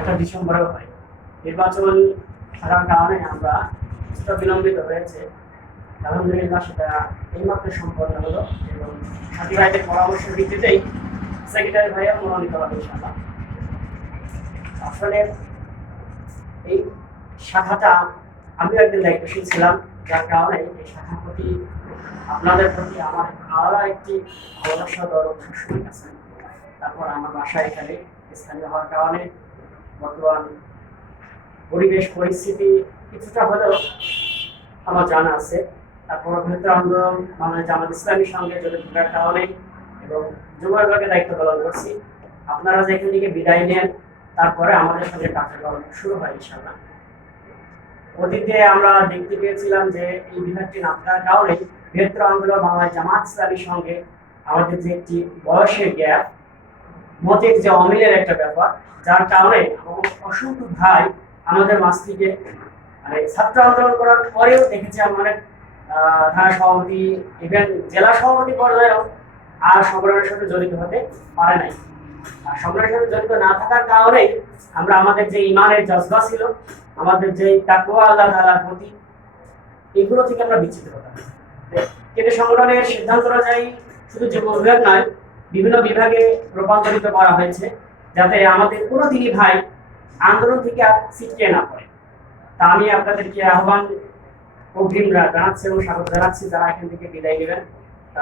একটা ডিসেম্বরেও হয়। নির্বাচন থাকার কারণে আমরা কিছুটা বিলম্বিত হয়েছে। আলহামদুলিল্লাহ সেটা এইমাত্র সম্পন্ন হলো এবং সাথী ভাইদের পরামর্শের ভিত্তিতেই সেক্রেটারি ভাইয়া মনোনীত হবে ইনশাআল্লাহ। আসলে এই শাখাটা আমিও একদিন দায়িত্বশীল ছিলাম, যার কারণে এই শাখার প্রতি আপনাদের প্রতি আমার আলাদা একটি ভালোবাসা দরদ সবসময় আছে। তারপর আমার বাসা এখানে স্থানীয় হওয়ার কারণে বর্তমান পরিবেশ পরিস্থিতি কিছুটা হলেও আমার জানা আছে। তারপর বৃহত্তর আন্দোলন বাংলাদেশ জামাত ইসলামীর সঙ্গে জড়িত থাকার কারণে এবং যুব বিভাগে দায়িত্ব পালন করছি। আপনারা যে এখান থেকে বিদায় নেন তারপরে আমাদের সঙ্গে কার্যক্রম শুরু হয় ইনশাআল্লাহ। অতীতে আমরা দেখতে পেয়েছিলাম যে এই বিভাগটি না থাকার কারণে বৃহত্তর আন্দোলন বাংলাদেশ জামাত ইসলামীর সঙ্গে আমাদের যে একটি বয়সের গ্যাপ, মতের যে অমিলের একটা ব্যাপার, যার কারণে অসংখ্য ভাই আমাদের মাঝ থেকে মানে ছাত্র আন্দোলন করার পরেও দেখেছি আমাদের থানা সভাপতি ইভেন জেলা সভাপতি পর্যায়েও আর সংগঠনের সাথে জড়িত হতে পারে নাই। আর সংগঠনের সাথে জড়িত না থাকার কারণেই আমরা আমাদের যে ইমানের জজবা ছিল, আমাদের যে তাকওয়া আল্লাহ তাআলার প্রতি, এগুলো থেকে আমরা বিচ্ছিন্ন হতাম। কিন্তু সংগঠনের সিদ্ধান্ত অনুযায়ী শুধু যুব বিভাগ নয়, বিভিন্ন বিভাগে রূপান্তরিত করা হয়েছে যাতে আমাদের কোনো দিনই ভাই আন্দোলন থেকে আর ছিটকে না পড়ে। তা আমি আপনাদেরকে আহ্বান অগ্রিম জানাচ্ছি এবং স্বাগত জানাচ্ছি যারা এখান থেকে বিদায় নেবেন।